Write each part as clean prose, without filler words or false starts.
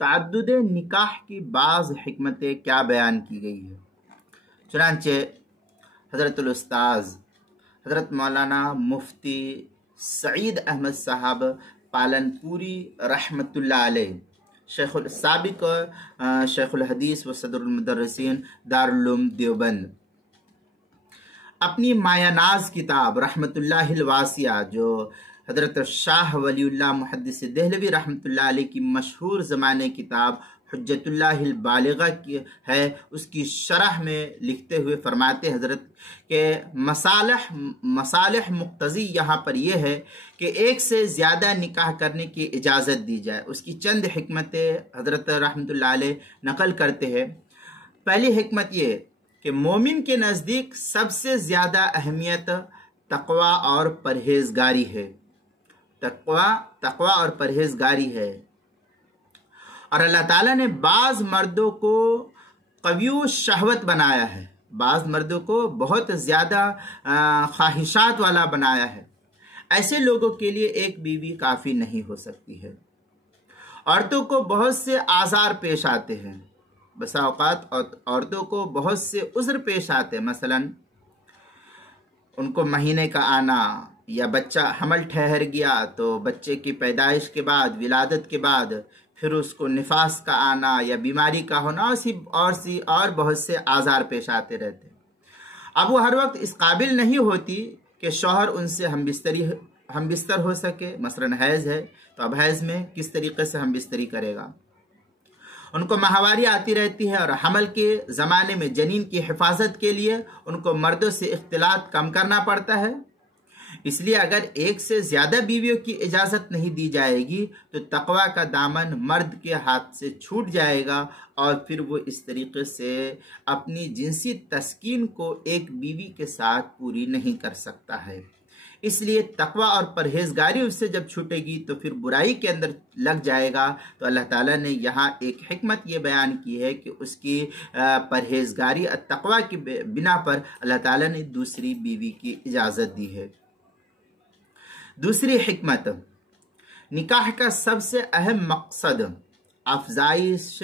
ताद्दुद निकाह की बाज़ हिकमतें क्या बयान की गई है। चुनांचे हज़रतुल उस्ताज़ हज़रत मौलाना मुफ्ती सईद अहमद साहब पालनपुरी रहमतुल्लाह अलैह शेखुल साबिक शेखुल हदीस व सदरुल मुदर्रिसीन दारुल उलूम देवबंद अपनी मायानाज किताब रहमतुल्लाहिल वासिया जो हज़रत शाह वलीउल्लाह मुहद्दिस देहलवी रहमतुल्लाह अलैह की मशहूर ज़माने किताब हुज्जतुल्लाहिल बालिगा की है, उसकी शरह में लिखते हुए फरमाते हज़रत के मसालिह मुक्तज़ी यहाँ पर यह है कि एक से ज़्यादा निकाह करने की इजाज़त दी जाए। उसकी चंद हिकमतें हज़रत रहमतुल्लाह अलैह नकल करते हैं। पहली हिकमत ये कि मोमिन के नज़दीक सबसे ज़्यादा अहमियत तक़वा और परहेज़गारी है। तक़वा और परहेज़गारी है। और अल्लाह ताला ने बाज़ मर्दों को क़वियो शहवत बनाया है, बाज़ मर्दों को बहुत ज़्यादा ख्वाहिशात वाला बनाया है। ऐसे लोगों के लिए एक बीवी काफ़ी नहीं हो सकती है। औरतों को बहुत से आज़ार पेश आते हैं, बसा औक़ात औरतों को बहुत से उज़्र पेश आते हैं। मसलन उनको महीने का आना या बच्चा हमल ठहर गया तो बच्चे की पैदाइश के बाद, विलादत के बाद फिर उसको निफास का आना या बीमारी का होना और बहुत से आज़ार पेश आते रहते हैं। अब वो हर वक्त इस काबिल नहीं होती कि शौहर उनसे हम बिस्तर हो सके। मसलन हैज़ है तो अब हैज़ में किस तरीके से हम बिस्तरी करेगा। उनको माहवारी आती रहती है और हमल के ज़माने में जनीन की हिफाजत के लिए उनको मर्दों से इख्तिलात कम करना पड़ता है। इसलिए अगर एक से ज़्यादा बीवियों की इजाज़त नहीं दी जाएगी तो तक़वा का दामन मर्द के हाथ से छूट जाएगा और फिर वो इस तरीके से अपनी जिनसी तस्कीन को एक बीवी के साथ पूरी नहीं कर सकता है। इसलिए तक़वा और परहेज़गारी उससे जब छूटेगी तो फिर बुराई के अंदर लग जाएगा। तो अल्लाह ताला ने यहाँ एक हिकमत ये बयान की है कि उसकी परहेज़गारी और तक़वा की बिना पर अल्लाह ताला ने दूसरी बीवी की इजाज़त दी है। दूसरी हिकमत, निकाह का सबसे अहम मकसद अफ़ज़ाइश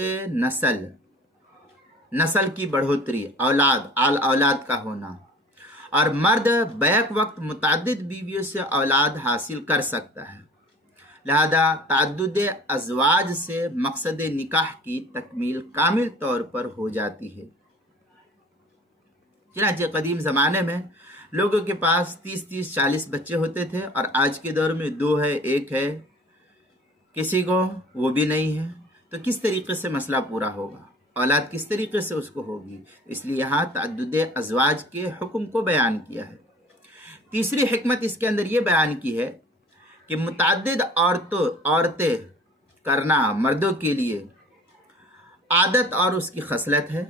नस्ल की बढ़ोतरी, औलाद का होना। और मर्द बैक वक्त मुतअद्दिद बीवियों से औलाद हासिल कर सकता है। लिहाजा ताद्दुद अज़वाज से मकसद निकाह की तकमील कामिल तौर पर हो जाती है। चनांचे कदीम ज़माने में लोगों के पास 30-40 बच्चे होते थे और आज के दौर में 2 है, 1 है, किसी को वो भी नहीं है। तो किस तरीके से मसला पूरा होगा, औलाद किस तरीके से उसको होगी। इसलिए यहाँ ताद्दुद अज़वाज के हुक्म को बयान किया है। तीसरी हिकमत इसके अंदर ये बयान की है कि मुतअद्दिद औरतें करना मर्दों के लिए आदत और उसकी खसलत है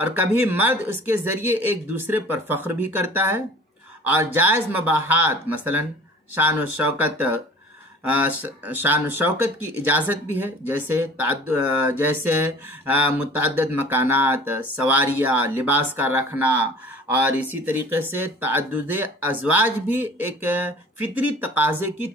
और कभी मर्द उसके ज़रिए एक दूसरे पर फ़ख्र भी करता है और जायज़ मबाहात मसलन शान व शौकत की इजाज़त भी है, जैसे मुतअद्दिद मकानात, सवारियाँ, लिबास का रखना। और इसी तरीके से ताद्दुद अज़वाज भी एक फितरी तकाज़े की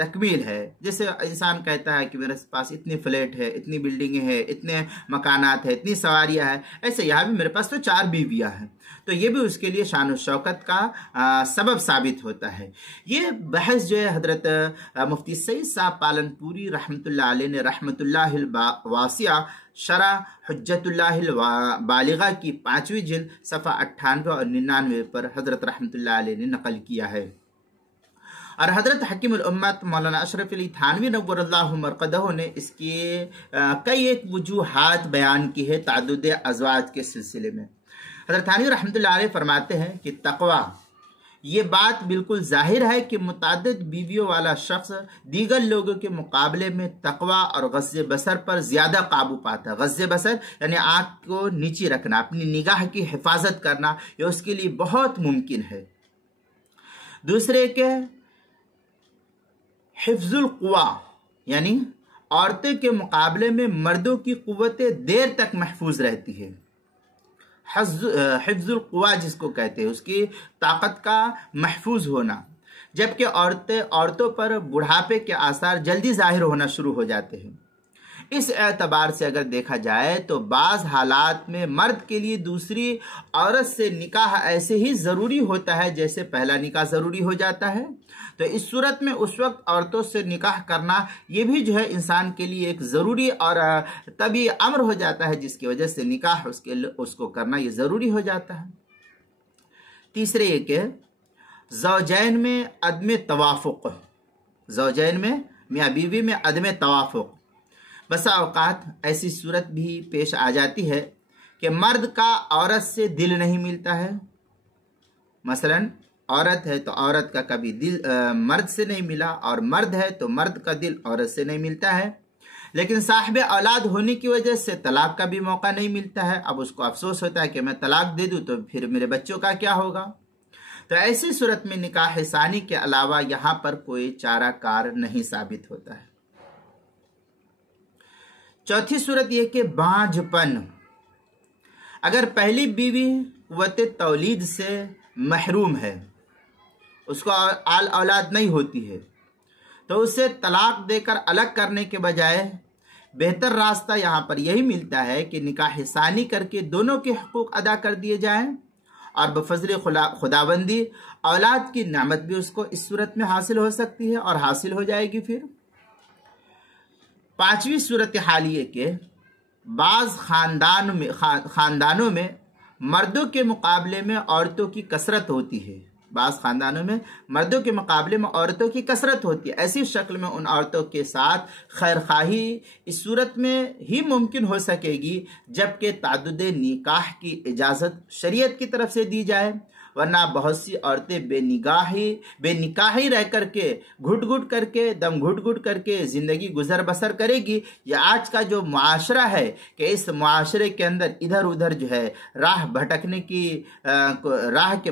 तकमील है। जैसे इंसान कहता है कि मेरे पास इतने फ्लैट है, इतनी बिल्डिंगें हैं, इतने मकानात है, इतनी सवारियाँ हैं, ऐसे यहाँ भी मेरे पास तो 4 बीवियाँ हैं। तो ये भी उसके लिए शान व शौकत का सबब साबित होता है। ये बहस जो है हज़रत मुफ्ती सईद साहब पालनपुरी रहमतुल्लाह अलैह ने रहमतुल्लाहिल वासिया शरह हुज्जतुल्लाहिल बालिगा की 5वीं जिल्द सफ़ा 98 और 99 पर हज़रत रहमतुल्लाह अलैह ने नकल किया है। और हज़रत हकीमुल उम्मत मौलाना अशरफ अली थानवी नव्वरल्लाहु मरक़दहु ने इसकी कई एक वजूहात बयान की है ताद्दुद अज़वाज के सिलसिले में। हज़रत थानवी रहमतुल्लाह अलैह फरमाते हैं कि तक़वा, ये बात बिल्कुल जाहिर है कि मुतअद्दिद बीवियों वाला शख्स दीगर लोगों के मुकाबले में तक़वा और गज़्ज़े बसर पर ज़्यादा काबू पाता है। गज़्ज़े बसर यानी आँख को नीचे रखना, अपनी निगाह की हिफाजत करना, ये उसके लिए बहुत मुमकिन है। दूसरे के हिफ्ज़ुल क़ुवा यानी औरतें के मुकाबले में मर्दों की क़ुव्वतें देर तक महफूज रहती है। हिफ्ज़ुल क़ुवा जिसको कहते हैं, उसकी ताकत का महफूज होना, जबकि औरतों पर बुढ़ापे के आसार जल्दी जाहिर होना शुरू हो जाते हैं। इस एतबार से अगर देखा जाए तो बाज़ हालात में मर्द के लिए दूसरी औरत से निकाह ऐसे ही ज़रूरी होता है जैसे पहला निकाह ज़रूरी हो जाता है। तो इस सूरत में उस वक्त औरतों से निकाह करना ये भी जो है इंसान के लिए एक ज़रूरी और तभी अम्र हो जाता है, जिसकी वजह से निकाह उसको करना ये ज़रूरी हो जाता है। तीसरे ये कि ज़ौजैन में अदम तवाफ़ुक़, ज़ौजैन में मियाँ बीवी में अदम तवाफ़ुक़। बसा औक़ात ऐसी सूरत भी पेश आ जाती है कि मर्द का औरत से दिल नहीं मिलता है। मसलन औरत है तो औरत का कभी दिल मर्द से नहीं मिला, और मर्द है तो मर्द का दिल औरत से नहीं मिलता है। लेकिन साहिब औलाद होने की वजह से तलाक का भी मौका नहीं मिलता है। अब उसको अफसोस होता है कि मैं तलाक दे दूं तो फिर मेरे बच्चों का क्या होगा। तो ऐसी सूरत में निकाह सानी के अलावा यहाँ पर कोई चारा कार नहीं साबित होता है। चौथी सूरत यह कि बांझपन। अगर पहली बीवी कुव्वत तौलीद से महरूम है, उसको आल औलाद नहीं होती है, तो उसे तलाक देकर अलग करने के बजाय बेहतर रास्ता यहाँ पर यही मिलता है कि निकाह सानी करके दोनों के हकूक़ अदा कर दिए जाएं, और बफज़ल खुदाबंदी औलाद की नेमत भी उसको इस सूरत में हासिल हो सकती है और हासिल हो जाएगी। फिर पांचवी सूरत हाल ये कि बाज़ ख़ानदानों में मर्दों के मुकाबले में औरतों की कसरत होती है। बाज़ ख़ानदानों में मर्दों के मुकाबले में औरतों की कसरत होती है। ऐसी शक्ल में उन औरतों के साथ खैरखाही इस सूरत में ही मुमकिन हो सकेगी जबकि ताद्दुद निकाह की इजाज़त शरीयत की तरफ से दी जाए, वरना बहुत सी औरतें बेनिकाही रह करके घुट करके दम घुट करके ज़िंदगी गुजर बसर करेगी। यह आज का जो मुआशरा है कि इस मुआशरे के अंदर इधर उधर जो है राह के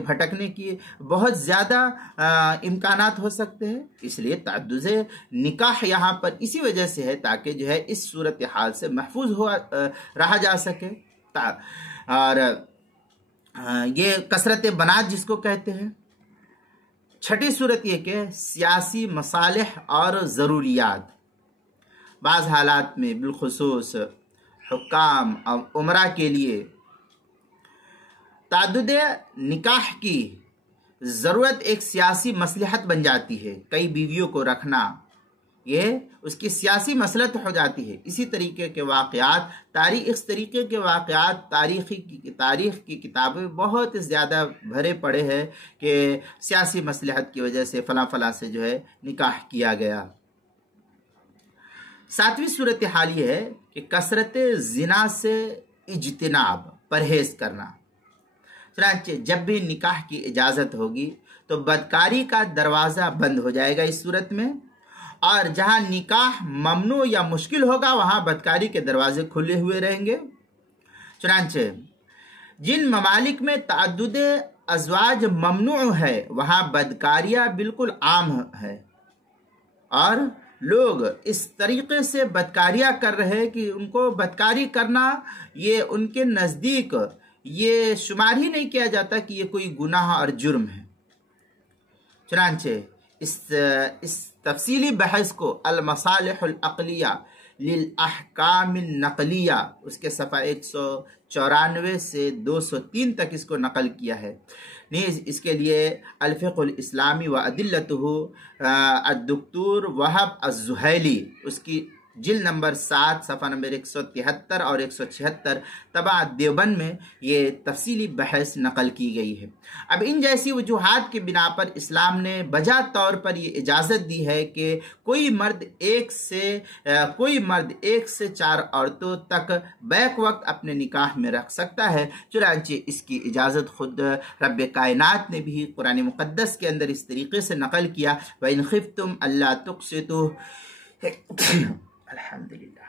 भटकने की बहुत ज़्यादा इम्कानात हो सकते हैं। इसलिए ताद्दुद निकाह यहाँ पर इसी वजह से है ताकि जो है इस सूरत हाल से महफूज रहा जा सके। और ये कसरत बनात जिसको कहते हैं। छठी सूरत ये कि सियासी मसालिह और ज़रूरियात। बाज़ हालात में बिलखुसूस हुक्काम और उमरा के लिए ताद्दुद निकाह की ज़रूरत एक सियासी मसलहत बन जाती है। कई बीवियों को रखना ये उसकी सियासी मसलहत हो जाती है। इसी तरीके के वाक़यात इस तरीके के वाक़यात तारीख़ की किताबें बहुत ज़्यादा भरे पड़े हैं कि सियासी मसलहत की वजह से फ़लाँ से जो है निकाह किया गया। सातवीं सूरत हाल ये है कि कसरत ज़िना से इज्तिनाब, परहेज़ करना। चनांचे जब भी निकाह की इजाज़त होगी तो बदकारी का दरवाज़ा बंद हो जाएगा इस सूरत में, और जहां निकाह ममनू या मुश्किल होगा वहां बदकारी के दरवाजे खुले हुए रहेंगे। चुनांचे जिन ममालिक में ताद्दुद अज़वाज ममनू है वहां बदकारियां बिल्कुल आम है, और लोग इस तरीके से बदकारियां कर रहे हैं कि उनको बदकारी करना ये उनके नज़दीक ये शुमार ही नहीं किया जाता कि ये कोई गुनाह और जुर्म है। चुनांचे इस तफसीली बहस को अल-मसालिहुल अक़लिया लिल अहकामिन नक़लिया उसके सफ़ा 194 से 203 तक इसको नकल किया है। नीज़ इसके लिए अल-फ़िक़्हुल इस्लामी व अदिल्लतुहु अद-दुक्तूर वहब अज़-ज़ुहैली उसकी जिल्द नंबर 7 सफ़ा नंबर 173 और 176 तबा देवबंद में ये तफसीली बहस नकल की गई है। अब इन जैसी वजूहात की बिना पर इस्लाम ने बजा तौर पर ये इजाज़त दी है कि कोई मर्द एक से 4 औरतों तक बैक वक्त अपने निकाह में रख सकता है। चुनांचे इसकी इजाज़त खुद रब्बे कायनात ने भी कुरान मुक़द्दस के अंदर इस तरीके से नकल किया, व इन खिफ्तुम अल्ला तुक़सितू अल्हम्दुलिल्लाह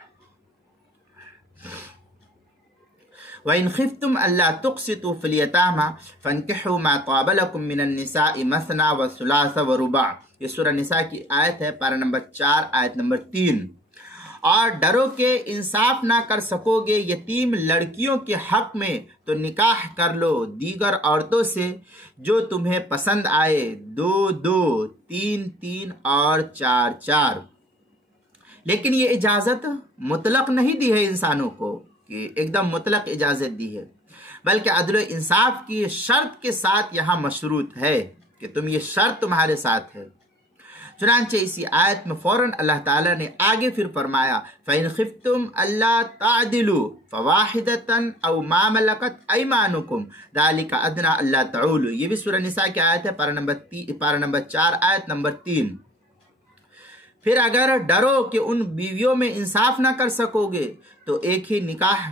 व इन खिफ्तुम अल्ला तुक़सितू फ़िल यतामा फ़न्किहू मा ताब लकुम मिनन निसाइ मसना व सुलासा व रुबा। ये सूरह निसा की आयत है, पारा नंबर 4 आयत नंबर 3। और डरो के इंसाफ ना कर सकोगे यतीम लड़कियों के हक में तो निकाह कर लो दीगर औरतों से जो तुम्हें पसंद आए, 2-2, 3-3 और 4-4। लेकिन ये इजाज़त मुतलक नहीं दी है इंसानों को कि एकदम मुतलक इजाज़त दी है, बल्कि अदल इंसाफ की शर्त के साथ यहाँ मशरूत है कि तुम ये शर्त तुम्हारे साथ है। चुनांचे इसी आयत में फौरन अल्लाह ताला ने आगे फिर फरमाया, फ़इन खिफ्तुम अल्ला तादिलु फवाहिदतन औ मा मलकत ऐमानुकुम ज़ालिका अदना अल्ला तऊलु। ये भी सूरह निसा की आयत है, पारा नंबर 4 आयत नंबर 3। फिर अगर डरो कि उन बीवियों में इंसाफ ना कर सकोगे तो एक ही निकाह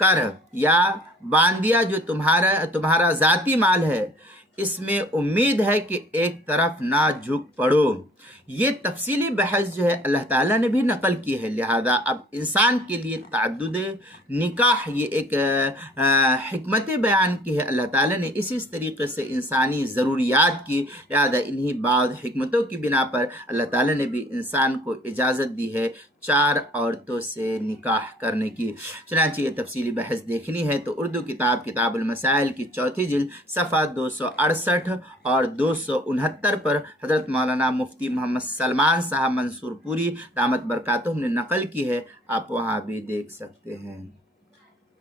कर या बांदिया जो तुम्हारा जाती माल है, इसमें उम्मीद है कि एक तरफ ना झुक पड़ो। ये तफसीली बहस जो है अल्लाह ताला ने भी नकल की है। लिहाजा अब इंसान के लिए ताद्दुद निकाह ये एक हिकमत बयान की है अल्लाह ताला ने इसी तरीके से इंसानी ज़रूरियात की। लिहाजा इन्हीं बाद हिकमतों की बिना पर अल्लाह ताला ने भी इंसान को इजाज़त दी है 4 औरतों से निकाह करने की। चुनांचे ये तफसीली बहस देखनी है तो उर्दू किताबुल मसाइल की 4थी जिल्द सफ़ा 268 और 269 पर हज़रत मौलाना मुफ्ती मोहम्मद सलमान साहब मंसूरपुरी दामत बरकातुहू ने नकल की है, आप वहाँ भी देख सकते हैं।